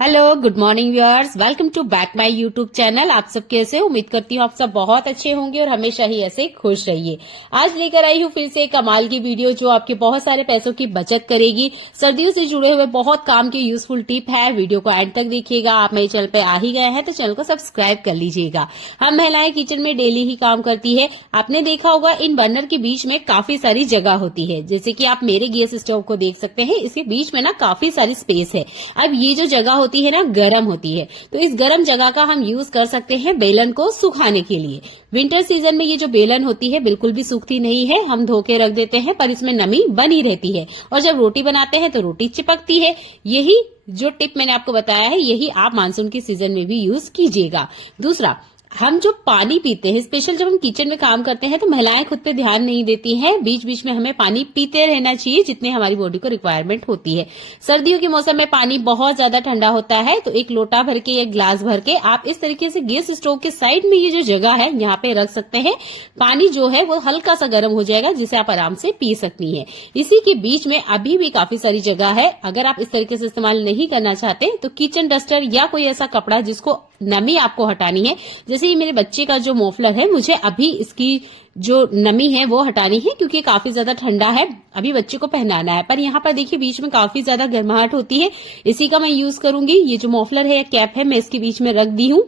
Hello, good morning viewers, welcome to back my YouTube channel. आप सब कैसे? उम्मीद करती हूँ आप सब बहुत अच्छे होंगे और हमेशा ही ऐसे खुश रहिए। आज लेकर आई हूँ फिर से एक कमाल की वीडियो जो आपके बहुत सारे पैसों की बचत करेगी। सर्दियों से जुड़े हुए बहुत काम की यूजफुल टिप है। वीडियो को एंड तक देखिएगा। आप मेरे चैनल पे आ ही गए हैं तो चैनल को सब्सक्राइब कर लीजिएगा। हम महिलाएं किचन में डेली ही काम करती है। आपने देखा होगा इन बर्नर के बीच में काफी सारी जगह होती है। जैसे कि आप मेरे गैस स्टोव को देख सकते हैं, इसके बीच में ना काफी सारी स्पेस है। अब ये जो जगह होती है ना, गर्म होती है, तो इस गर्म जगह का हम यूज कर सकते हैं बेलन को सुखाने के लिए। विंटर सीजन में ये जो बेलन होती है बिल्कुल भी सूखती नहीं है। हम धो के रख देते हैं पर इसमें नमी बनी रहती है और जब रोटी बनाते हैं तो रोटी चिपकती है। यही जो टिप मैंने आपको बताया है, यही आप मानसून की सीजन में भी यूज कीजिएगा। दूसरा, हम जो पानी पीते हैं, स्पेशल जब हम किचन में काम करते हैं तो महिलाएं खुद पे ध्यान नहीं देती हैं। बीच बीच में हमें पानी पीते रहना चाहिए जितने हमारी बॉडी को रिक्वायरमेंट होती है। सर्दियों के मौसम में पानी बहुत ज्यादा ठंडा होता है, तो एक लोटा भर के या ग्लास भर के आप इस तरीके से गैस स्टोव के साइड में ये जो जगह है यहाँ पे रख सकते हैं। पानी जो है वो हल्का सा गर्म हो जाएगा जिसे आप आराम से पी सकती है। इसी के बीच में अभी भी काफी सारी जगह है। अगर आप इस तरीके से इस्तेमाल नहीं करना चाहते तो किचन डस्टर या कोई ऐसा कपड़ा जिसको नमी आपको हटानी है, जैसे ये मेरे बच्चे का जो मफलर है, मुझे अभी इसकी जो नमी है वो हटानी है क्योंकि काफी ज्यादा ठंडा है, अभी बच्चे को पहनाना है। पर यहाँ पर देखिए बीच में काफी ज्यादा गर्माहट होती है, इसी का मैं यूज करूंगी। ये जो मफलर है या कैप है मैं इसके बीच में रख दी हूँ।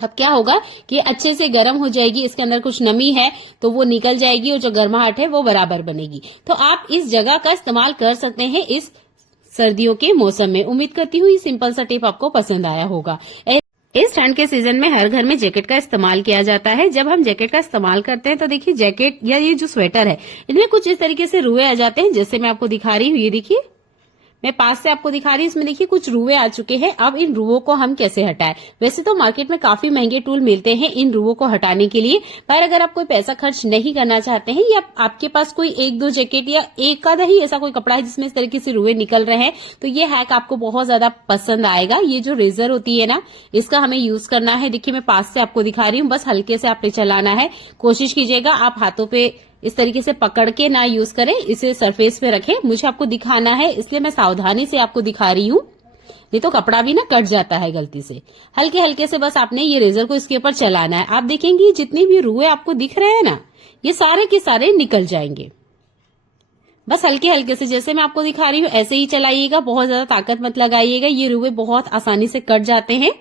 अब क्या होगा कि अच्छे से गर्म हो जाएगी, इसके अंदर कुछ नमी है तो वो निकल जाएगी और जो गर्माहट है वो बराबर बनेगी। तो आप इस जगह का इस्तेमाल कर सकते हैं इस सर्दियों के मौसम में। उम्मीद करती हूँ ये सिंपल सा टिप आपको पसंद आया होगा। इस ठंड के सीजन में हर घर में जैकेट का इस्तेमाल किया जाता है। जब हम जैकेट का इस्तेमाल करते हैं तो देखिए जैकेट या ये जो स्वेटर है इनमें कुछ इस तरीके से रुए आ जाते हैं, जैसे मैं आपको दिखा रही हूँ। ये देखिए, मैं पास से आपको दिखा रही हूँ, इसमें देखिए कुछ रुए आ चुके हैं। अब इन रुओं को हम कैसे हटाएं? वैसे तो मार्केट में काफी महंगे टूल मिलते हैं इन रुओं को हटाने के लिए, पर अगर आप कोई पैसा खर्च नहीं करना चाहते हैं या आपके पास कोई एक दो जैकेट या एक आधा ही ऐसा कोई कपड़ा है जिसमें इस तरीके से रुए निकल रहे हैं, तो ये हैक आपको बहुत ज्यादा पसंद आएगा। ये जो रेजर होती है ना, इसका हमें यूज करना है। देखिए मैं पास से आपको दिखा रही हूँ, बस हल्के से आपने चलाना है। कोशिश कीजिएगा आप हाथों पे इस तरीके से पकड़ के ना यूज करें, इसे सरफेस पे रखें। मुझे आपको दिखाना है इसलिए मैं सावधानी से आपको दिखा रही हूँ, नहीं तो कपड़ा भी ना कट जाता है गलती से। हल्के हल्के से बस आपने ये रेजर को इसके ऊपर चलाना है। आप देखेंगे जितने भी रुए आपको दिख रहे हैं ना, ये सारे के सारे निकल जाएंगे। बस हल्के हल्के से, जैसे मैं आपको दिखा रही हूँ ऐसे ही चलाइएगा, बहुत ज्यादा ताकत मत लगाइएगा। ये रुए बहुत आसानी से कट जाते हैं।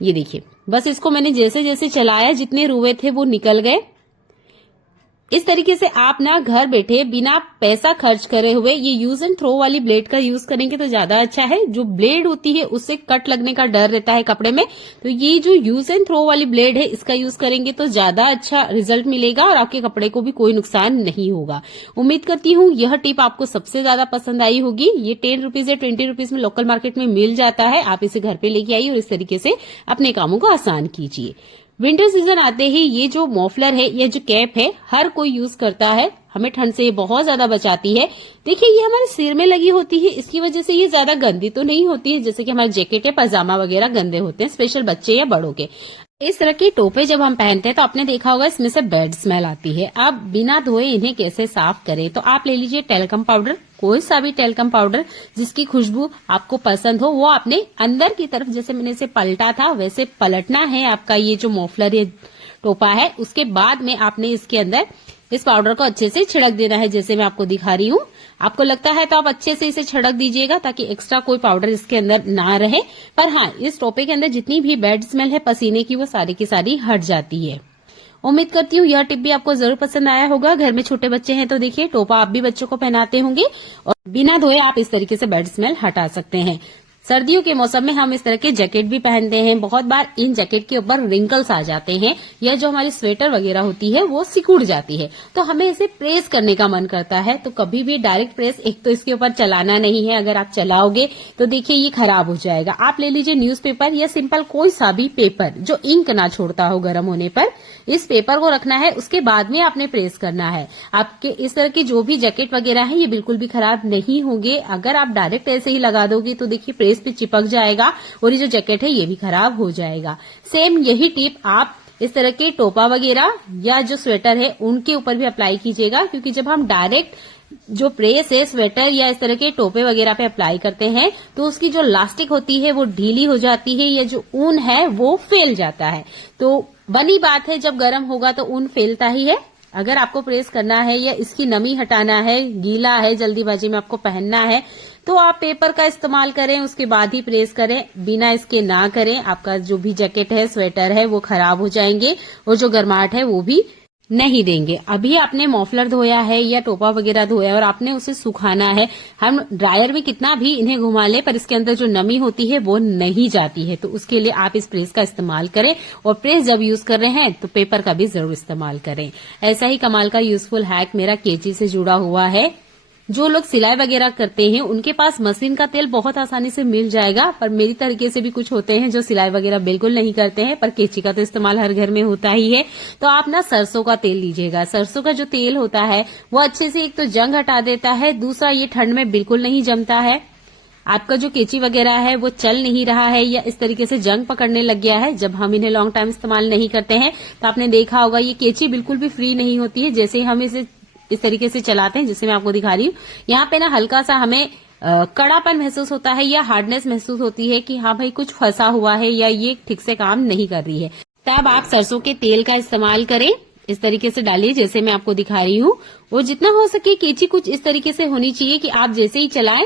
ये देखिए, बस इसको मैंने जैसे जैसे चलाया जितने रुए थे वो निकल गए। इस तरीके से आप ना घर बैठे बिना पैसा खर्च करे हुए ये यूज एंड थ्रो वाली ब्लेड का यूज करेंगे तो ज्यादा अच्छा है। जो ब्लेड होती है उससे कट लगने का डर रहता है कपड़े में, तो ये जो यूज एंड थ्रो वाली ब्लेड है इसका यूज करेंगे तो ज्यादा अच्छा रिजल्ट मिलेगा और आपके कपड़े को भी कोई नुकसान नहीं होगा। उम्मीद करती हूँ यह टिप आपको सबसे ज्यादा पसंद आई होगी। ये 10 रुपीज या 20 रुपीज में लोकल मार्केट में मिल जाता है। आप इसे घर पे लेके आइए और इस तरीके से अपने कामों को आसान कीजिए। विंटर सीजन आते ही ये जो मफलर है, ये जो कैप है, हर कोई यूज करता है। हमें ठंड से ये बहुत ज्यादा बचाती है। देखिए ये हमारे सिर में लगी होती है, इसकी वजह से ये ज्यादा गंदी तो नहीं होती है जैसे कि हमारे जैकेट या पजामा वगैरह गंदे होते हैं, स्पेशल बच्चे या बड़ों के। इस तरह की टोपे जब हम पहनते हैं तो आपने देखा होगा इसमें से बैड स्मेल आती है। अब बिना धोए इन्हें कैसे साफ करें? तो आप ले लीजिए टेल्कम पाउडर, कोई सा भी टेल्कम पाउडर जिसकी खुशबू आपको पसंद हो, वो आपने अंदर की तरफ, जैसे मैंने इसे पलटा था वैसे पलटना है आपका ये जो मफलर या टोपा है। उसके बाद में आपने इसके अंदर इस पाउडर को अच्छे से छिड़क देना है, जैसे मैं आपको दिखा रही हूँ। आपको लगता है तो आप अच्छे से इसे छिड़क दीजिएगा ताकि एक्स्ट्रा कोई पाउडर इसके अंदर ना रहे। पर हाँ, इस टोपे के अंदर जितनी भी बैड स्मेल है पसीने की, वो सारी की सारी हट जाती है। उम्मीद करती हूँ यह टिप भी आपको जरूर पसंद आया होगा। घर में छोटे बच्चे हैं तो देखिए टोपा आप भी बच्चों को पहनाते होंगे और बिना धोए आप इस तरीके से बैड स्मेल हटा सकते हैं। सर्दियों के मौसम में हम इस तरह के जैकेट भी पहनते हैं। बहुत बार इन जैकेट के ऊपर रिंकल्स आ जाते हैं या जो हमारी स्वेटर वगैरह होती है वो सिकुड़ जाती है, तो हमें इसे प्रेस करने का मन करता है। तो कभी भी डायरेक्ट प्रेस एक तो इसके ऊपर चलाना नहीं है, अगर आप चलाओगे तो देखिए ये खराब हो जाएगा। आप ले लीजिए न्यूज़पेपर या सिंपल कोई सा भी पेपर जो इंक ना छोड़ता हो गर्म होने पर। इस पेपर को रखना है, उसके बाद में आपने प्रेस करना है। आपके इस तरह के जो भी जैकेट वगैरह है ये बिल्कुल भी खराब नहीं होंगे। अगर आप डायरेक्ट ऐसे ही लगा दोगे तो देखिए प्रेस पे चिपक जाएगा और ये जो जैकेट है ये भी खराब हो जाएगा। सेम यही टिप आप इस तरह के टोपा वगैरह या जो स्वेटर है उनके ऊपर भी अप्लाई कीजिएगा, क्योंकि जब हम डायरेक्ट जो प्रेस है स्वेटर या इस तरह के टोपे वगैरह पे अप्लाई करते हैं तो उसकी जो लास्टिक होती है वो ढीली हो जाती है या जो ऊन है वो फैल जाता है। तो बनी बात है जब गर्म होगा तो ऊन फैलता ही है। अगर आपको प्रेस करना है या इसकी नमी हटाना है, गीला है, जल्दीबाजी में आपको पहनना है तो आप पेपर का इस्तेमाल करें, उसके बाद ही प्रेस करें, बिना इसके ना करें। आपका जो भी जैकेट है, स्वेटर है वो खराब हो जाएंगे और जो गर्माहट है वो भी नहीं देंगे। अभी आपने मॉफलर धोया है या टोपा वगैरह धोया है और आपने उसे सुखाना है, हम ड्रायर में कितना भी इन्हें घुमा ले पर इसके अंदर जो नमी होती है वो नहीं जाती है। तो उसके लिए आप इस प्रेस का इस्तेमाल करें और प्रेस जब यूज कर रहे हैं तो पेपर का भी जरूर इस्तेमाल करें। ऐसा ही कमाल का यूजफुल हैक मेरा केची से जुड़ा हुआ है। जो लोग सिलाई वगैरह करते हैं उनके पास मशीन का तेल बहुत आसानी से मिल जाएगा, पर मेरी तरीके से भी कुछ होते हैं जो सिलाई वगैरह बिल्कुल नहीं करते हैं पर केची का तो इस्तेमाल हर घर में होता ही है। तो आप ना सरसों का तेल लीजिएगा। सरसों का जो तेल होता है वो अच्छे से एक तो जंग हटा देता है, दूसरा ये ठंड में बिल्कुल नहीं जमता है। आपका जो केची वगैरह है वो चल नहीं रहा है या इस तरीके से जंग पकड़ने लग गया है, जब हम इन्हें लॉन्ग टाइम इस्तेमाल नहीं करते हैं तो आपने देखा होगा ये केची बिल्कुल भी फ्री नहीं होती है। जैसे हम इसे इस तरीके से चलाते हैं, जिससे मैं आपको दिखा रही हूँ, यहाँ पे ना हल्का सा हमें कड़ापन महसूस होता है या हार्डनेस महसूस होती है कि हाँ भाई कुछ फंसा हुआ है या ये ठीक से काम नहीं कर रही है। तब आप सरसों के तेल का इस्तेमाल करें, इस तरीके से डालिए जैसे मैं आपको दिखा रही हूँ। और जितना हो सके केची कुछ इस तरीके से होनी चाहिए कि आप जैसे ही चलाएं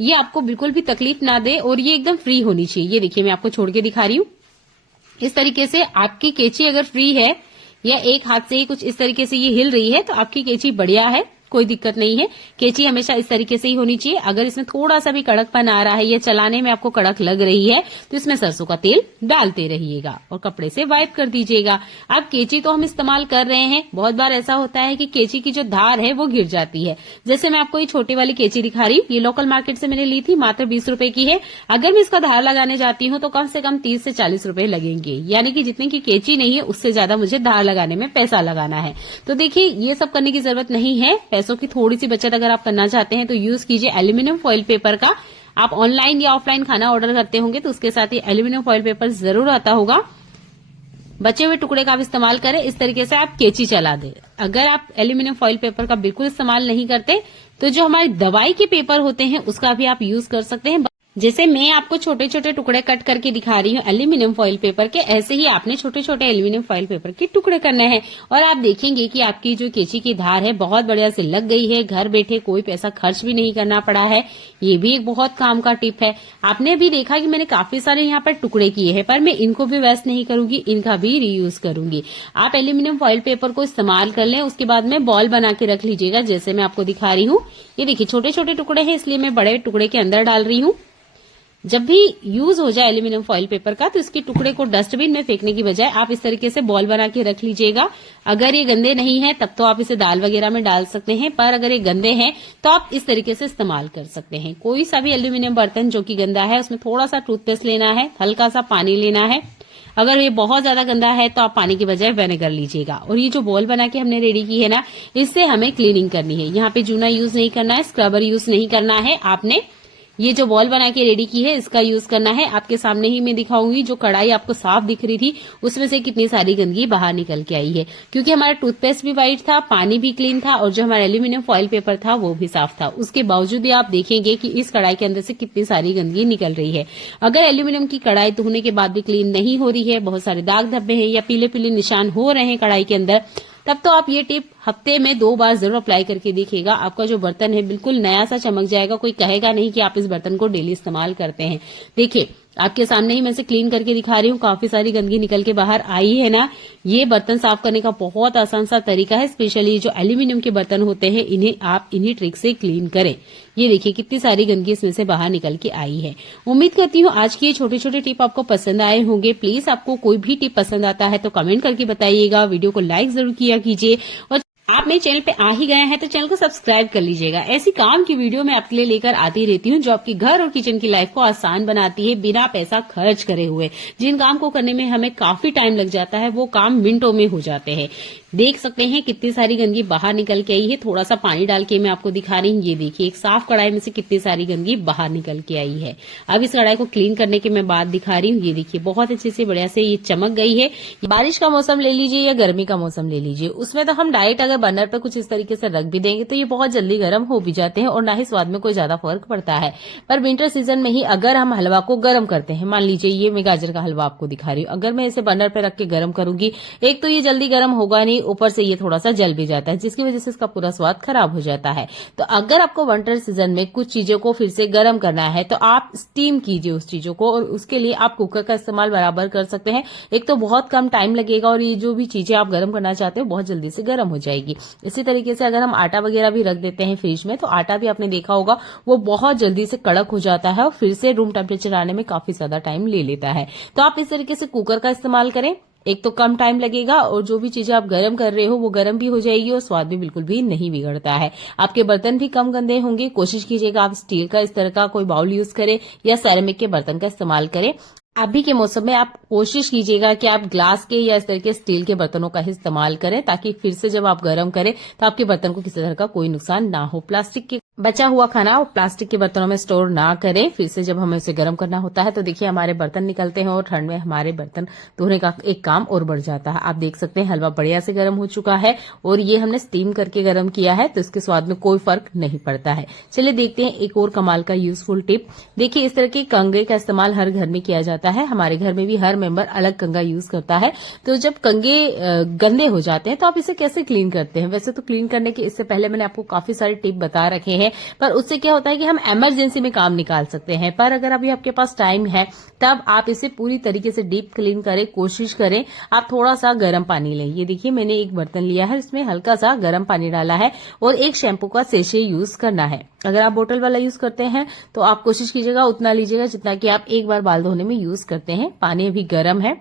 ये आपको बिल्कुल भी तकलीफ ना दे और ये एकदम फ्री होनी चाहिए। ये देखिए मैं आपको छोड़ के दिखा रही हूँ। इस तरीके से आपकी केची अगर फ्री है या एक हाथ से ही कुछ इस तरीके से ये हिल रही है तो आपकी केची बढ़िया है, कोई दिक्कत नहीं है। केची हमेशा इस तरीके से ही होनी चाहिए। अगर इसमें थोड़ा सा भी कड़कपन आ रहा है या चलाने में आपको कड़क लग रही है तो इसमें सरसों का तेल डालते रहिएगा और कपड़े से वाइप कर दीजिएगा। अब केची तो हम इस्तेमाल कर रहे हैं, बहुत बार ऐसा होता है कि केची की जो धार है वो गिर जाती है। जैसे मैं आपको ये छोटी वाली केची दिखा रही हूँ, ये लोकल मार्केट से मैंने ली थी, मात्र 20 रुपए की है। अगर मैं इसका धार लगाने जाती हूँ तो कम से कम 30 से 40 रुपए लगेंगे, यानी कि जितनी की केची नहीं है उससे ज्यादा मुझे धार लगाने में पैसा लगाना है। तो देखिए ये सब करने की जरूरत नहीं है। पैसों की थोड़ी सी बचत अगर आप करना चाहते हैं तो यूज कीजिए एल्यूमिनियम फॉइल पेपर का। आप ऑनलाइन या ऑफलाइन खाना ऑर्डर करते होंगे तो उसके साथ ही एल्यूमिनियम फॉइल पेपर जरूर आता होगा। बचे हुए टुकड़े का आप इस्तेमाल करें, इस तरीके से आप केची चला दें। अगर आप एल्यूमिनियम फॉइल पेपर का बिल्कुल इस्तेमाल नहीं करते तो जो हमारे दवाई के पेपर होते हैं उसका भी आप यूज कर सकते हैं। जैसे मैं आपको छोटे छोटे टुकड़े कट करके दिखा रही हूँ एल्यूमिनियम फॉइल पेपर के, ऐसे ही आपने छोटे छोटे एल्यूमिनियम फॉइल पेपर के टुकड़े करने हैं और आप देखेंगे कि आपकी जो केची की धार है बहुत बढ़िया से लग गई है। घर बैठे कोई पैसा खर्च भी नहीं करना पड़ा है। ये भी एक बहुत काम का टिप है। आपने भी देखा कि मैंने काफी सारे यहाँ पर टुकड़े किए हैं पर मैं इनको भी वेस्ट नहीं करूंगी, इनका भी रीयूज करूंगी। आप एल्यूमिनियम फॉइल पेपर को इस्तेमाल कर लें, उसके बाद में बॉल बना के रख लीजिएगा जैसे मैं आपको दिखा रही हूँ। ये देखिए छोटे छोटे टुकड़े हैं इसलिए मैं बड़े टुकड़े के अंदर डाल रही हूँ। जब भी यूज हो जाए एल्यूमिनियम फॉइल पेपर का तो इसके टुकड़े को डस्टबिन में फेंकने की बजाय आप इस तरीके से बॉल बना के रख लीजिएगा। अगर ये गंदे नहीं है तब तो आप इसे दाल वगैरह में डाल सकते हैं, पर अगर ये गंदे हैं तो आप इस तरीके से इस्तेमाल कर सकते हैं। कोई सा भी एल्यूमिनियम बर्तन जो कि गंदा है उसमें थोड़ा सा टूथपेस्ट लेना है, हल्का सा पानी लेना है। अगर ये बहुत ज्यादा गंदा है तो आप पानी की बजाय विनेगर लीजिएगा। और ये जो बॉल बना के हमने रेडी की है ना, इससे हमें क्लीनिंग करनी है। यहाँ पे जूना यूज नहीं करना है, स्क्रबर यूज नहीं करना है। आपने ये जो बॉल बना के रेडी की है इसका यूज करना है। आपके सामने ही मैं दिखाऊंगी, जो कढ़ाई आपको साफ दिख रही थी उसमें से कितनी सारी गंदगी बाहर निकल के आई है, क्योंकि हमारा टूथपेस्ट भी व्हाइट था, पानी भी क्लीन था और जो हमारा एल्यूमिनियम फॉइल पेपर था वो भी साफ था। उसके बावजूद भी आप देखेंगे कि इस कढ़ाई के अंदर से कितनी सारी गंदगी निकल रही है। अगर एल्यूमिनियम की कढ़ाई धोने के बाद भी क्लीन नहीं हो रही है, बहुत सारे दाग धब्बे हैं या पीले पीले निशान हो रहे हैं कढ़ाई के अंदर, तब तो आप ये टिप हफ्ते में 2 बार जरूर अप्लाई करके देखिएगा। आपका जो बर्तन है बिल्कुल नया सा चमक जाएगा। कोई कहेगा नहीं कि आप इस बर्तन को डेली इस्तेमाल करते हैं। देखिए आपके सामने ही मैं इसे क्लीन करके दिखा रही हूँ, काफी सारी गंदगी निकल के बाहर आई है ना। ये बर्तन साफ करने का बहुत आसान सा तरीका है। स्पेशली जो एल्यूमिनियम के बर्तन होते हैं इन्हें आप इन्हीं ट्रिक से क्लीन करें। ये देखिए कितनी सारी गंदगी इसमें से बाहर निकल के आई है। उम्मीद करती हूँ आज की ये छोटे छोटे टिप आपको पसंद आए होंगे। प्लीज आपको कोई भी टिप पसंद आता है तो कमेंट करके बताइएगा। वीडियो को लाइक जरूर किया कीजिए और आप मेरे चैनल पे आ ही गए हैं तो चैनल को सब्सक्राइब कर लीजिएगा। ऐसी काम की वीडियो मैं आपके लिए लेकर आती रहती हूँ जो आपकी घर और किचन की लाइफ को आसान बनाती है, बिना पैसा खर्च करे हुए। जिन काम को करने में हमें काफी टाइम लग जाता है वो काम मिनटों में हो जाते हैं। देख सकते हैं कितनी सारी गंदगी बाहर निकल के आई है। थोड़ा सा पानी डाल के मैं आपको दिखा रही हूँ। ये देखिए एक साफ कढ़ाई में से कितनी सारी गंदगी बाहर निकल के आई है। अब इस कढ़ाई को क्लीन करने की मैं बात दिखा रही हूँ। ये देखिए बहुत अच्छे से बढ़िया से ये चमक गई है। बारिश का मौसम ले लीजिए या गर्मी का मौसम ले लीजिए, उसमें तो हम डायरेक्ट अगर अगर बर्नर पे कुछ इस तरीके से रख भी देंगे तो ये बहुत जल्दी गर्म हो भी जाते हैं और ना ही स्वाद में कोई ज्यादा फर्क पड़ता है। पर विंटर सीजन में ही अगर हम हलवा को गर्म करते हैं, मान लीजिए ये मैं गाजर का हलवा आपको दिखा रही हूँ, अगर मैं इसे बर्नर पे रख के गर्म करूंगी, एक तो ये जल्दी गर्म होगा नहीं, ऊपर से ये थोड़ा सा जल भी जाता है, जिसकी वजह से इसका पूरा स्वाद खराब हो जाता है। तो अगर आपको विंटर सीजन में कुछ चीजों को फिर से गर्म करना है तो आप स्टीम कीजिए उस चीजों को, और उसके लिए आप कुकर का इस्तेमाल बराबर कर सकते हैं। एक तो बहुत कम टाइम लगेगा और ये जो भी चीजें आप गर्म करना चाहते हो बहुत जल्दी से गर्म हो जाएगी। इसी तरीके से अगर हम आटा वगैरह भी रख देते हैं फ्रिज में, तो आटा भी आपने देखा होगा वो बहुत जल्दी से कड़क हो जाता है और फिर से रूम टेम्परेचर आने में काफी ज्यादा टाइम ले लेता है। तो आप इस तरीके से कुकर का इस्तेमाल करें, एक तो कम टाइम लगेगा और जो भी चीजें आप गर्म कर रहे हो वो गर्म भी हो जाएगी और स्वाद भी बिल्कुल भी नहीं बिगड़ता है। आपके बर्तन भी कम गंदे होंगे। कोशिश कीजिएगा आप स्टील का इस तरह का कोई बाउल यूज करें या सेरेमिक के बर्तन का इस्तेमाल करें। अभी के मौसम में आप कोशिश कीजिएगा कि आप ग्लास के या इस तरह के स्टील के बर्तनों का ही इस्तेमाल करें, ताकि फिर से जब आप गर्म करें तो आपके बर्तन को किसी तरह का कोई नुकसान ना हो। प्लास्टिक के बचा हुआ खाना प्लास्टिक के बर्तनों में स्टोर ना करें। फिर से जब हमें उसे गर्म करना होता है तो देखिए हमारे बर्तन निकलते हैं और ठंड में हमारे बर्तन धोने का एक काम और बढ़ जाता है। आप देख सकते हैं हलवा बढ़िया से गर्म हो चुका है और ये हमने स्टीम करके गर्म किया है, तो इसके स्वाद में कोई फर्क नहीं पड़ता है। चलिए देखते हैं एक और कमाल का यूजफुल टिप। देखिए इस तरह के कंघे का इस्तेमाल हर घर में किया जाता है। हमारे घर में भी हर मेंबर अलग कंघा यूज करता है। तो जब कंघे गंदे हो जाते हैं तो आप इसे कैसे क्लीन करते हैं? वैसे तो क्लीन करने के इससे पहले मैंने आपको काफी सारे टिप बता रखे हैं, पर उससे क्या होता है कि हम इमरजेंसी में काम निकाल सकते हैं। पर अगर अभी आपके पास टाइम है तब आप इसे पूरी तरीके से डीप क्लीन करें। कोशिश करें आप थोड़ा सा गर्म पानी लें। ये देखिए मैंने एक बर्तन लिया है, इसमें हल्का सा गर्म पानी डाला है और एक शैम्पू का सेशे यूज करना है। अगर आप बोतल वाला यूज करते हैं तो आप कोशिश कीजिएगा उतना लीजिएगा जितना कि आप एक बार बाल धोने में यूज करते हैं। पानी अभी गर्म है,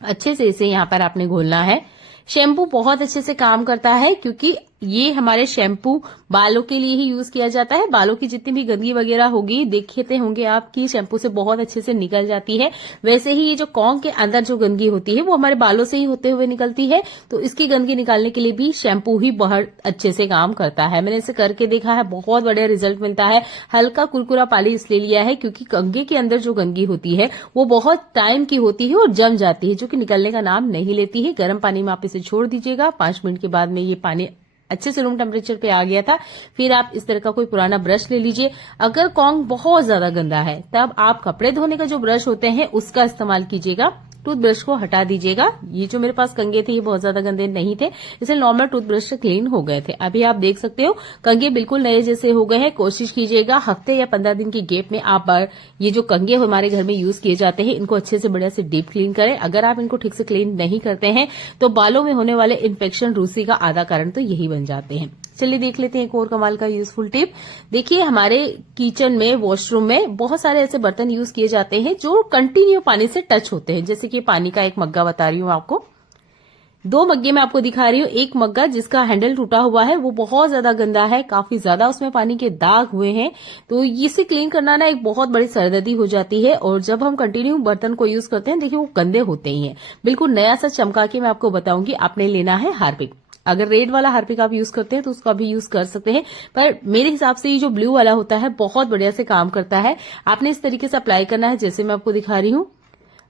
अच्छे से इसे यहाँ पर आपने घोलना है। शैम्पू बहुत अच्छे से काम करता है क्योंकि ये हमारे शैम्पू बालों के लिए ही यूज किया जाता है। बालों की जितनी भी गंदगी वगैरह होगी देखते होंगे आप कि शैम्पू से बहुत अच्छे से निकल जाती है। वैसे ही ये जो कॉन्ग के अंदर जो गंदगी होती है वो हमारे बालों से ही होते हुए निकलती है, तो इसकी गंदगी निकालने के लिए भी शैम्पू ही बहुत अच्छे से काम करता है। मैंने इसे करके देखा है, बहुत बढ़िया रिजल्ट मिलता है। हल्का कुरकुरा पानी इसलिए लिया है क्योंकि कंघे के अंदर जो गंदगी होती है वो बहुत टाइम की होती है और जम जाती है, जो कि निकलने का नाम नहीं लेती है। गर्म पानी में आप इसे छोड़ दीजिएगा, 5 मिनट के बाद में ये पानी अच्छे से रूम टेम्परेचर पे आ गया था। फिर आप इस तरह का कोई पुराना ब्रश ले लीजिए। अगर कॉन्ग बहुत ज्यादा गंदा है तब आप कपड़े धोने का जो ब्रश होते हैं उसका इस्तेमाल कीजिएगा। टूथब्रश को हटा दीजिएगा। ये जो मेरे पास कंघे थे ये बहुत ज्यादा गंदे नहीं थे, इसलिए नॉर्मल टूथब्रश से क्लीन हो गए थे। अभी आप देख सकते हो कंघे बिल्कुल नए जैसे हो गए हैं। कोशिश कीजिएगा हफ्ते या 15 दिन की गैप में आप ये जो कंघे हमारे घर में यूज किए जाते हैं इनको अच्छे से बढ़िया से डीप क्लीन करें। अगर आप इनको ठीक से क्लीन नहीं करते हैं तो बालों में होने वाले इन्फेक्शन, रूसी का आधा कारण तो यही बन जाते हैं। चलिए देख लेते हैं एक और कमाल का यूजफुल टिप। देखिए हमारे किचन में, वॉशरूम में बहुत सारे ऐसे बर्तन यूज किए जाते हैं जो कंटिन्यू पानी से टच होते हैं। जैसे कि पानी का एक मग्गा बता रही हूँ आपको, 2 मग्गे मैं आपको दिखा रही हूँ। एक मग्गा जिसका हैंडल टूटा हुआ है वो बहुत ज्यादा गंदा है, काफी ज्यादा उसमें पानी के दाग हुए हैं। तो इसे क्लीन करना ना एक बहुत बड़ी सरदर्दी हो जाती है और जब हम कंटिन्यू बर्तन को यूज करते हैं देखिए वो गंदे होते ही हैं। बिल्कुल नया सा चमका के मैं आपको बताऊंगी। आपने लेना है हार्पिक। अगर रेड वाला हार्पिक आप यूज करते हैं तो उसका भी यूज कर सकते हैं, पर मेरे हिसाब से ये जो ब्लू वाला होता है बहुत बढ़िया से काम करता है। आपने इस तरीके से अप्लाई करना है जैसे मैं आपको दिखा रही हूँ।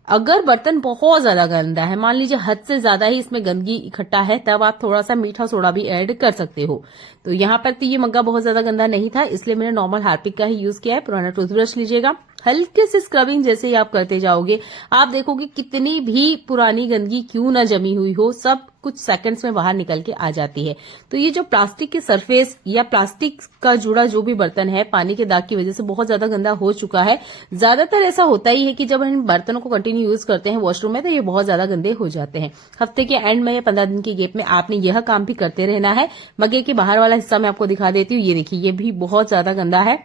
अगर बर्तन बहुत ज्यादा गंदा है, मान लीजिए हद से ज्यादा ही इसमें गंदगी इकट्ठा है, तब आप थोड़ा सा मीठा सोडा भी ऐड कर सकते हो। तो यहाँ पर तो ये मग्गा बहुत ज्यादा गंदा नहीं था, इसलिए मैंने नॉर्मल हार्पिक का ही यूज किया है। पुराना टूथब्रश लीजिएगा, हल्के से स्क्रबिंग जैसे ही आप करते जाओगे आप देखोगे कितनी भी पुरानी गंदगी क्यों ना जमी हुई हो, सब कुछ सेकंड्स में बाहर निकल के आ जाती है। तो ये जो प्लास्टिक के सरफेस या प्लास्टिक का जुड़ा जो भी बर्तन है पानी के दाग की वजह से बहुत ज्यादा गंदा हो चुका है। ज्यादातर ऐसा होता ही है कि जब हम बर्तनों को कंटिन्यू यूज करते हैं वॉशरूम में तो ये बहुत ज्यादा गंदे हो जाते हैं। हफ्ते के एंड में या 15 दिन की गैप में आपने यह काम भी करते रहना है। मग्गे के बाहर वाला हिस्सा मैं आपको दिखा देती हूँ। ये देखिए ये भी बहुत ज्यादा गंदा है।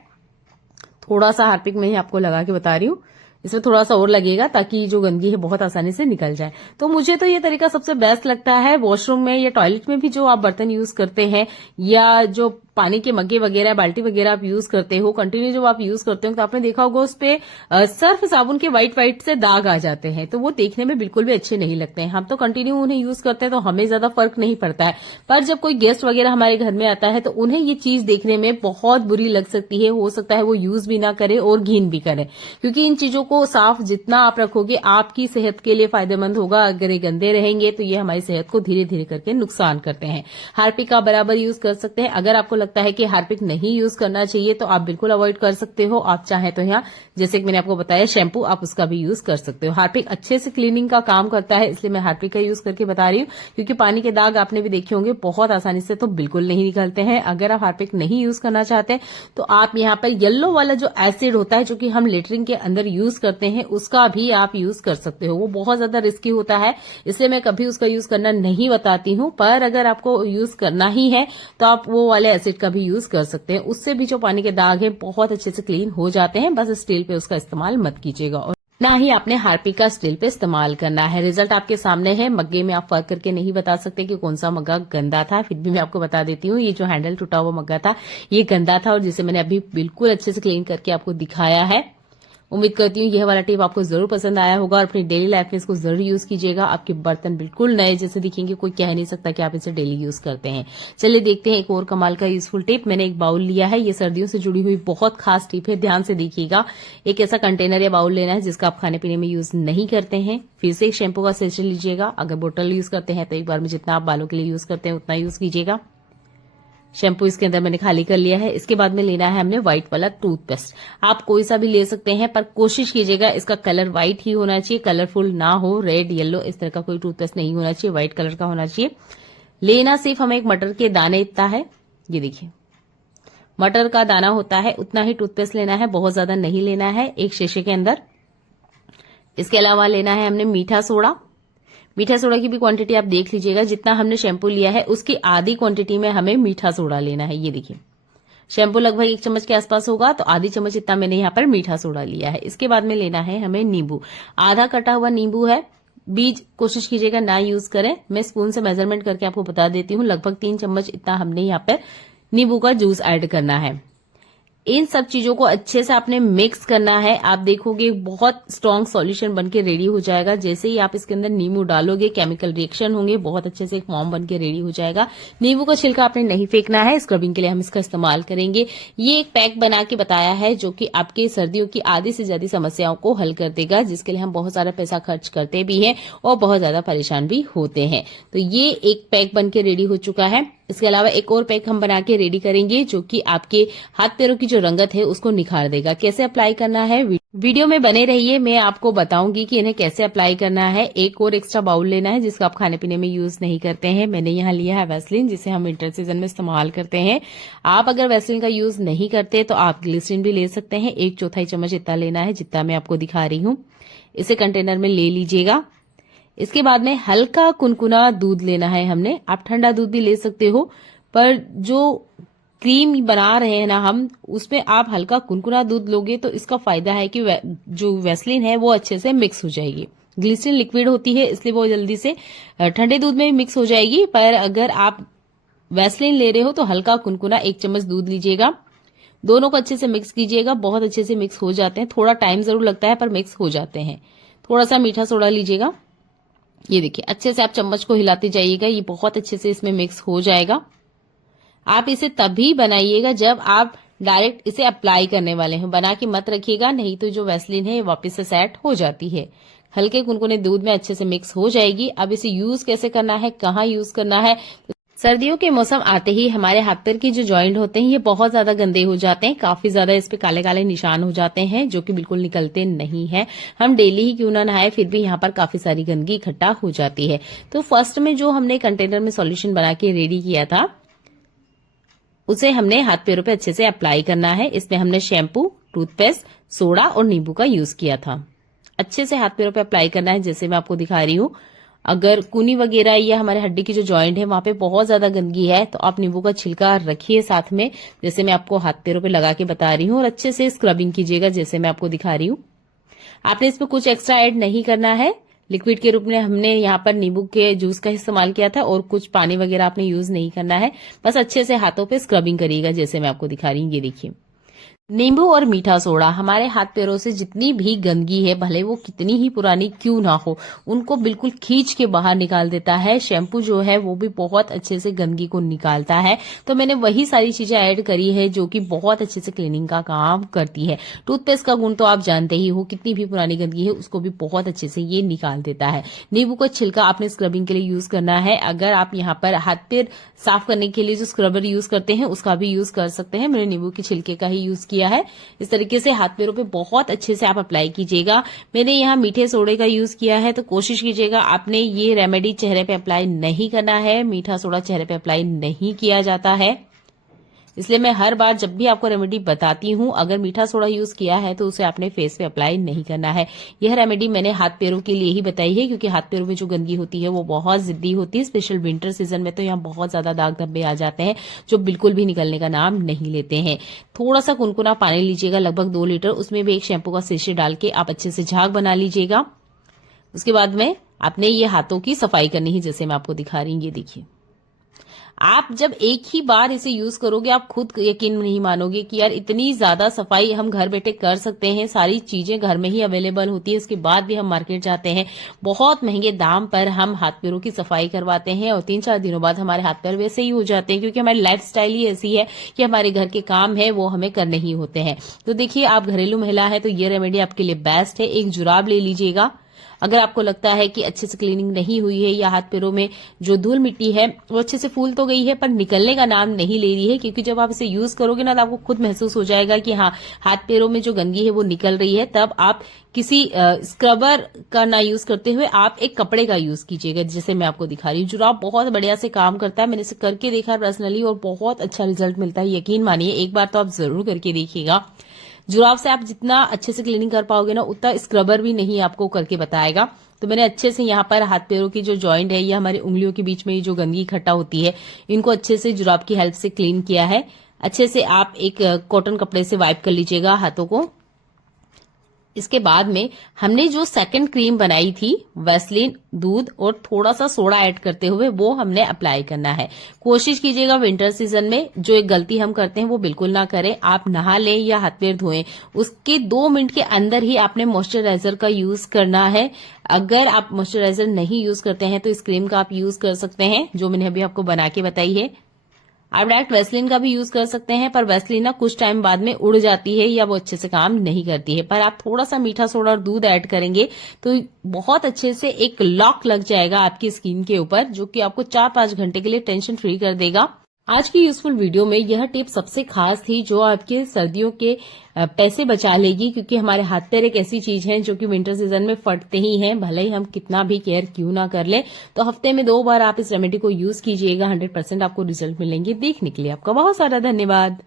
थोड़ा सा हार्पिक में ही आपको लगा के बता रही हूँ, इसमें थोड़ा सा और लगेगा ताकि जो गंदगी है बहुत आसानी से निकल जाए। तो मुझे तो ये तरीका सबसे बेस्ट लगता है। वॉशरूम में या टॉयलेट में भी जो आप बर्तन यूज करते हैं या जो पानी के मग्गे वगैरह, बाल्टी वगैरह आप यूज करते हो, कंटिन्यू जब आप यूज करते हो तो आपने देखा होगा उस पे सर्फ साबुन के व्हाइट से दाग आ जाते हैं, तो वो देखने में बिल्कुल भी अच्छे नहीं लगते हैं। हम तो कंटिन्यू उन्हें यूज करते हैं तो हमें ज्यादा फर्क नहीं पड़ता है, पर जब कोई गेस्ट वगैरह हमारे घर में आता है तो उन्हें ये चीज देखने में बहुत बुरी लग सकती है। हो सकता है वो यूज भी ना करे और घिन भी करे, क्योंकि इन चीजों को साफ जितना आप रखोगे आपकी सेहत के लिए फायदेमंद होगा। अगर ये गंदे रहेंगे तो ये हमारी सेहत को धीरे धीरे करके नुकसान करते हैं। हार्पिक का बराबर यूज कर सकते हैं। अगर आपको लगता है कि हार्पिक नहीं यूज करना चाहिए तो आप बिल्कुल अवॉइड कर सकते हो। आप चाहें तो यहाँ जैसे कि मैंने आपको बताया शैम्पू, आप उसका भी यूज कर सकते हो। हार्पिक अच्छे से क्लीनिंग का काम करता है, इसलिए मैं हार्पिक का यूज करके बता रही हूँ, क्योंकि पानी के दाग आपने भी देखे होंगे बहुत आसानी से तो बिल्कुल नहीं निकलते हैं। अगर आप हार्पिक नहीं यूज करना चाहते तो आप यहाँ पर येलो वाला जो एसिड होता है जो कि हम लेटरिन के अंदर यूज करते हैं उसका भी आप यूज कर सकते हो। वो बहुत ज्यादा रिस्की होता है, इसलिए मैं कभी उसका यूज करना नहीं बताती हूँ, पर अगर आपको यूज करना ही है तो आप वो वाले एसिड का भी यूज कर सकते हैं। उससे भी जो पानी के दाग है बहुत अच्छे से क्लीन हो जाते हैं। बस स्टील पे उसका इस्तेमाल मत कीजिएगा और ना ही आपने हार्पिक का स्टील पे इस्तेमाल करना है। रिजल्ट आपके सामने है। मग्गे में आप फर्क करके नहीं बता सकते कि कौन सा मग्गा गंदा था, फिर भी मैं आपको बता देती हूँ ये जो हैंडल टूटा हुआ मग्गा था ये गंदा था, और जिसे मैंने अभी बिल्कुल अच्छे से क्लीन करके आपको दिखाया है। उम्मीद करती हूँ यह वाला टिप आपको जरूर पसंद आया होगा और अपनी डेली लाइफ में इसको जरूर यूज कीजिएगा। आपके बर्तन बिल्कुल नए जैसे दिखेंगे, कोई कह नहीं सकता कि आप इसे डेली यूज करते हैं। चलिए देखते हैं एक और कमाल का यूजफुल टिप। मैंने एक बाउल लिया है, ये सर्दियों से जुड़ी हुई बहुत खास टिप है, ध्यान से देखिएगा। एक ऐसा कंटेनर या बाउल लेना है जिसका आप खाने पीने में यूज नहीं करते हैं। फिर से एक शैम्पू का सेशन लीजिएगा। अगर बोतल यूज करते हैं तो एक बार में जितना आप बालों के लिए यूज करते हैं उतना यूज कीजिएगा। शैम्पू इसके अंदर मैंने खाली कर लिया है। इसके बाद में लेना है हमने व्हाइट वाला टूथपेस्ट। आप कोई सा भी ले सकते हैं, पर कोशिश कीजिएगा इसका कलर व्हाइट ही होना चाहिए, कलरफुल ना हो, रेड येलो इस तरह का कोई टूथपेस्ट नहीं होना चाहिए, व्हाइट कलर का होना चाहिए। लेना सिर्फ हमें एक मटर के दाने इतना है, ये देखिए मटर का दाना होता है उतना ही टूथपेस्ट लेना है, बहुत ज्यादा नहीं लेना है, एक शीशे के अंदर। इसके अलावा लेना है हमने मीठा सोडा। मीठा सोडा की भी क्वांटिटी आप देख लीजिएगा, जितना हमने शैम्पू लिया है उसकी आधी क्वांटिटी में हमें मीठा सोडा लेना है। ये देखिए शैम्पू लगभग 1 चम्मच के आसपास होगा, तो आधी चम्मच इतना मैंने यहाँ पर मीठा सोडा लिया है। इसके बाद में लेना है हमें नींबू। आधा कटा हुआ नींबू है, बीज कोशिश कीजिएगा ना यूज करें। मैं स्पून से मेजरमेंट करके आपको बता देती हूँ, लगभग 3 चम्मच इतना हमने यहाँ पर नींबू का जूस ऐड करना है। इन सब चीजों को अच्छे से आपने मिक्स करना है। आप देखोगे बहुत स्ट्रॉन्ग सॉल्यूशन बनके रेडी हो जाएगा। जैसे ही आप इसके अंदर नींबू डालोगे केमिकल रिएक्शन होंगे, बहुत अच्छे से एक फॉर्म बनके रेडी हो जाएगा। नींबू का छिलका आपने नहीं फेंकना है, स्क्रबिंग के लिए हम इसका इस्तेमाल करेंगे। ये एक पैक बना के बताया है जो कि आपके सर्दियों की आधी से ज्यादा समस्याओं को हल कर देगा, जिसके लिए हम बहुत सारा पैसा खर्च करते भी हैं और बहुत ज्यादा परेशान भी होते हैं। तो ये एक पैक बनके रेडी हो चुका है। इसके अलावा एक और पैक हम बना के रेडी करेंगे जो कि आपके हाथ पैरों की जो रंगत है उसको निखार देगा। कैसे अप्लाई करना है वीडियो में बने रहिए, मैं आपको बताऊंगी कि इन्हें कैसे अप्लाई करना है। एक और एक्स्ट्रा बाउल लेना है जिसका आप खाने पीने में यूज नहीं करते हैं। मैंने यहाँ लिया है वैसलीन, जिसे हम विंटर सीजन में इस्तेमाल करते हैं। आप अगर वैसलीन का यूज नहीं करते तो आप ग्लिसरीन भी ले सकते हैं। 1/4 चम्मच इतना लेना है जितना मैं आपको दिखा रही हूँ। इसे कंटेनर में ले लीजिएगा। इसके बाद में हल्का कुनकुना दूध लेना है हमने। आप ठंडा दूध भी ले सकते हो, पर जो क्रीम बना रहे हैं ना हम, उसमें आप हल्का कुनकुना दूध लोगे तो इसका फायदा है कि जो वैसलीन है वो अच्छे से मिक्स हो जाएगी। ग्लिसरीन लिक्विड होती है इसलिए वो जल्दी से ठंडे दूध में भी मिक्स हो जाएगी, पर अगर आप वैसलीन ले रहे हो तो हल्का कुनकुना 1 चम्मच दूध लीजिएगा। दोनों को अच्छे से मिक्स कीजिएगा। बहुत अच्छे से मिक्स हो जाते हैं, थोड़ा टाइम जरूर लगता है पर मिक्स हो जाते हैं। थोड़ा सा मीठा सोडा लीजिएगा। ये देखिए अच्छे से आप चम्मच को हिलाते जाइएगा, ये बहुत अच्छे से इसमें मिक्स हो जाएगा। आप इसे तभी बनाइएगा जब आप डायरेक्ट इसे अप्लाई करने वाले हैं, बना के मत रखिएगा, नहीं तो जो वैसलीन है वापस से सेट हो जाती है। हल्के कुनकुने दूध में अच्छे से मिक्स हो जाएगी। अब इसे यूज कैसे करना है, कहाँ यूज करना है। सर्दियों के मौसम आते ही हमारे हाथ पैर के जो जॉइंट होते हैं ये बहुत ज्यादा गंदे हो जाते हैं, काफी ज्यादा इस पे काले काले निशान हो जाते हैं जो कि बिल्कुल निकलते नहीं है। हम डेली ही क्यों ना नहाए फिर भी यहाँ पर काफी सारी गंदगी इकट्ठा हो जाती है। तो फर्स्ट में जो हमने कंटेनर में सॉल्यूशन बना के रेडी किया था उसे हमने हाथ पैरों पे अच्छे से अप्लाई करना है। इसमें हमने शैम्पू, टूथपेस्ट, सोडा और नींबू का यूज किया था। अच्छे से हाथ पैरों पे अप्लाई करना है जैसे मैं आपको दिखा रही हूँ। अगर कूनी वगैरह या हमारे हड्डी की जो जॉइंट है वहां पे बहुत ज्यादा गंदगी है तो आप नींबू का छिलका रखिए साथ में, जैसे मैं आपको हाथ पैरों पे लगा के बता रही हूँ, और अच्छे से स्क्रबिंग कीजिएगा जैसे मैं आपको दिखा रही हूँ। आपने इसमें कुछ एक्स्ट्रा ऐड नहीं करना है, लिक्विड के रूप में हमने यहाँ पर नींबू के जूस का इस्तेमाल किया था और कुछ पानी वगैरह आपने यूज नहीं करना है। बस अच्छे से हाथों पे स्क्रबिंग करिएगा, जैसे मैं आपको दिखा रही हूँ। ये देखिए, नींबू और मीठा सोडा हमारे हाथ पैरों से जितनी भी गंदगी है, भले वो कितनी ही पुरानी क्यों ना हो, उनको बिल्कुल खींच के बाहर निकाल देता है। शैम्पू जो है वो भी बहुत अच्छे से गंदगी को निकालता है। तो मैंने वही सारी चीजें ऐड करी है जो कि बहुत अच्छे से क्लीनिंग का काम करती है। टूथपेस्ट का गुण तो आप जानते ही हो, कितनी भी पुरानी गंदगी है उसको भी बहुत अच्छे से ये निकाल देता है। नींबू का छिलका आपने स्क्रबिंग के लिए यूज करना है। अगर आप यहाँ पर हाथ पैर साफ करने के लिए जो स्क्रबर यूज करते हैं उसका भी यूज कर सकते हैं। मैंने नींबू के छिलके का ही यूज किया है। इस तरीके से हाथ पैरों पे बहुत अच्छे से आप अप्लाई कीजिएगा। मैंने यहाँ मीठे सोडे का यूज किया है, तो कोशिश कीजिएगा आपने ये रेमेडी चेहरे पे अप्लाई नहीं करना है। मीठा सोडा चेहरे पे अप्लाई नहीं किया जाता है, इसलिए मैं हर बार जब भी आपको रेमेडी बताती हूँ, अगर मीठा सोडा यूज किया है तो उसे आपने फेस पे अप्लाई नहीं करना है। यह रेमेडी मैंने हाथ पैरों के लिए ही बताई है, क्योंकि हाथ पैरों में जो गंदगी होती है वो बहुत जिद्दी होती है। स्पेशल विंटर सीजन में तो यहाँ बहुत ज्यादा दाग धब्बे आ जाते हैं जो बिल्कुल भी निकलने का नाम नहीं लेते हैं। थोड़ा सा कुनकुना पानी लीजिएगा, लगभग 2 लीटर, उसमें भी एक शैम्पू का सेशे डाल के आप अच्छे से झाग बना लीजिएगा। उसके बाद में आपने ये हाथों की सफाई करनी है, जैसे मैं आपको दिखा रही हूँ। ये देखिए, आप जब एक ही बार इसे यूज करोगे आप खुद यकीन नहीं मानोगे कि यार इतनी ज्यादा सफाई हम घर बैठे कर सकते हैं। सारी चीजें घर में ही अवेलेबल होती है, उसके बाद भी हम मार्केट जाते हैं, बहुत महंगे दाम पर हम हाथ पैरों की सफाई करवाते हैं और 3-4 दिनों बाद हमारे हाथ पैर वैसे ही हो जाते हैं, क्योंकि हमारी लाइफस्टाइल ही ऐसी है कि हमारे घर के काम है वो हमें करने ही होते हैं। तो देखिए, आप घरेलू महिला है तो ये रेमेडी आपके लिए बेस्ट है। एक जुराब ले लीजिएगा। अगर आपको लगता है कि अच्छे से क्लीनिंग नहीं हुई है या हाथ पैरों में जो धूल मिट्टी है वो अच्छे से फूल तो गई है पर निकलने का नाम नहीं ले रही है, क्योंकि जब आप इसे यूज करोगे ना तो आपको खुद महसूस हो जाएगा कि हाँ, हाथ पैरों में जो गंदगी है वो निकल रही है, तब आप किसी स्क्रबर का ना यूज करते हुए आप एक कपड़े का यूज कीजिएगा, जैसे मैं आपको दिखा रही हूँ। जुराब बहुत बढ़िया से काम करता है, मैंने इसे करके देखा पर्सनली और बहुत अच्छा रिजल्ट मिलता है। यकीन मानिए, एक बार तो आप जरूर करके देखिएगा। जुराब से आप जितना अच्छे से क्लीनिंग कर पाओगे ना, उतना स्क्रबर भी नहीं आपको करके बताएगा। तो मैंने अच्छे से यहाँ पर हाथ पैरों की जो जॉइंट है या हमारी उंगलियों के बीच में जो गंदगी इकट्ठा होती है, इनको अच्छे से जुराब की हेल्प से क्लीन किया है। अच्छे से आप एक कॉटन कपड़े से वाइप कर लीजिएगा हाथों को। इसके बाद में हमने जो सेकंड क्रीम बनाई थी, वैसलीन, दूध और थोड़ा सा सोडा ऐड करते हुए वो हमने अप्लाई करना है। कोशिश कीजिएगा विंटर सीजन में जो एक गलती हम करते हैं वो बिल्कुल ना करें। आप नहा लें या हाथ पैर धोएं, उसके 2 मिनट के अंदर ही आपने मॉइस्चराइजर का यूज करना है। अगर आप मॉइस्चराइजर नहीं यूज करते हैं तो इस क्रीम का आप यूज कर सकते हैं, जो मैंने अभी आपको बना के बताई है। आप डायरेक्ट वैसलीन का भी यूज कर सकते हैं, पर वैसलीन ना कुछ टाइम बाद में उड़ जाती है या वो अच्छे से काम नहीं करती है। पर आप थोड़ा सा मीठा सोडा और दूध ऐड करेंगे तो बहुत अच्छे से एक लॉक लग जाएगा आपकी स्किन के ऊपर, जो कि आपको 4-5 घंटे के लिए टेंशन फ्री कर देगा। आज की यूजफुल वीडियो में यह टिप सबसे खास थी जो आपके सर्दियों के पैसे बचा लेगी, क्योंकि हमारे हाथ पैर एक ऐसी चीज है जो कि विंटर सीजन में फटते ही हैं, भले ही हम कितना भी केयर क्यों ना कर ले। तो हफ्ते में 2 बार आप इस रेमेडी को यूज कीजिएगा, 100% आपको रिजल्ट मिलेंगे। देखने के लिए आपका बहुत सारा धन्यवाद।